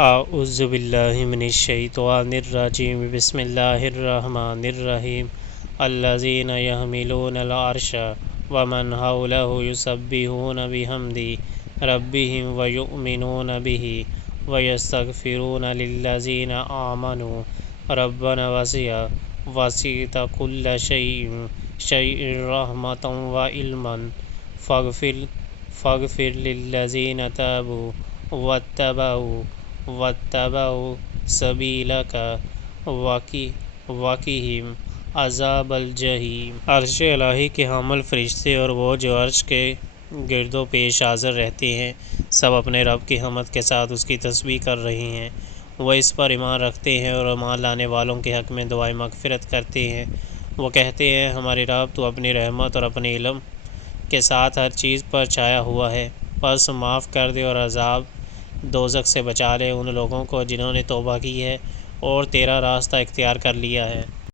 اعوذ باللہ من الشیطان الرجیم بسم اللہ الرحمن الرحیم الذین یحملون العرش ومن حولہ یسبحون بحمد ربہم ویؤمنون بہ ویستغفرون للذین آمنوا ربنا وسعت کل شیء رحمۃ وعلما فاغفر للذین تابوا واتبعوا سبیلک وقہم عذاب الجحیم۔ عرش الہی کے حامل فرشتے اور وہ جو عرش کے گرد و پیش حاضر رہتے ہیں سب اپنے رب کی حمد کے ساتھ اس کی تسبیح کر رہے ہیں۔ وہ اس پر ایمان رکھتے ہیں اور ایمان لانے والوں کے حق میں دعائے مغفرت کرتے ہیں۔ وہ کہتے ہیں ہمارے رب تو اپنی رحمت اور اپنے علم کے ساتھ ہر چیز پر چھایا ہوا ہے، بس معاف کر دے اور عذاب دوزخ سے بچا لے ان لوگوں کو جنہوں نے توبہ کی ہے اور تیرا راستہ اختیار کر لیا ہے۔